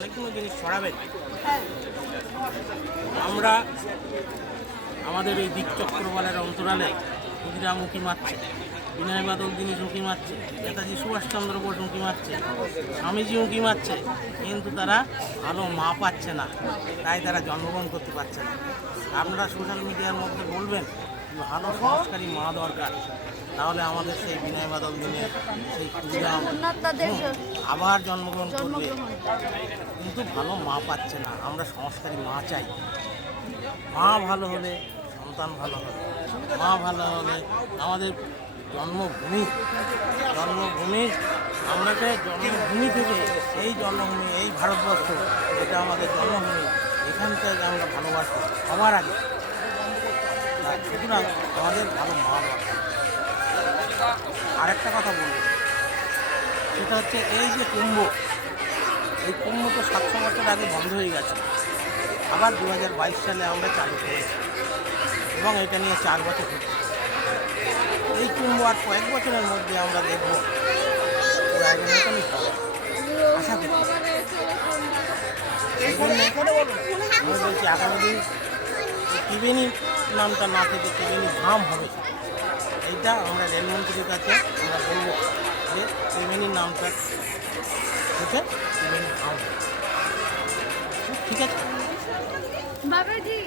কোনো জিনিস ছড়াবেন। আমরা আমাদের এই দিক চক্রবালের অন্তরালে ক্ষুদিরাম উঁকি মারছে, বিনয় বাদল দীনেশ উঁকি মারছে, নেতাজি সুভাষচন্দ্র বোস উঁকি মারছে, স্বামীজি উঁকি মারছে, কিন্তু তারা ভালো মা পাচ্ছে না, তাই তারা জন্মগ্রহণ করতে পারছে না। আপনারা সোশ্যাল মিডিয়ার মধ্যে বলবেন ভালো সংস্কারী মা দরকার, তাহলে আমাদের সেই বিনয় বাদল দীনেশ, সেই ক্ষুদিরাম আবার জন্মগ্রহণ করবে, কিন্তু ভালো মা পাচ্ছে না। আমরা সংস্কারী মা চাই। মা ভালো হলে সন্তান ভালো হবে, মা ভালো হলে আমাদের জন্মভূমি আমরা চাই জন্মভূমি থেকে, এই জন্মভূমি, এই ভারতবর্ষ, এটা আমাদের জন্মভূমি, এখান থেকে আমরা ভালোবাসবো সবার আগে। সুতরাং আমাদের ভালো মা দরকার। আরেকটা কথা বলবো, সেটা হচ্ছে এই যে কুম্ভ, এই কুম্ভ তো 700 বছর আগে বন্ধ হয়ে গেছে, আবার 2022 সালে আমরা চালু করেছি এবং এটা নিয়ে 4 বছর হচ্ছে। এই কুম্ভ আর কয়েক বছরের মধ্যে আমরা দেখব আয়োজনই হবে, আশা করি। এই জন্যে আমি বলছি আগামী দিন ত্রিবেণী নামটা না থেকে ত্রিবেণী ধাম হবে, এইটা আমরা রেলমন্ত্রীর কাছে আমরা বলবো যে ত্রিবেণীর নামটা থেকে ত্রিবেণী ধাম। ঠিক আছে বাবাজি।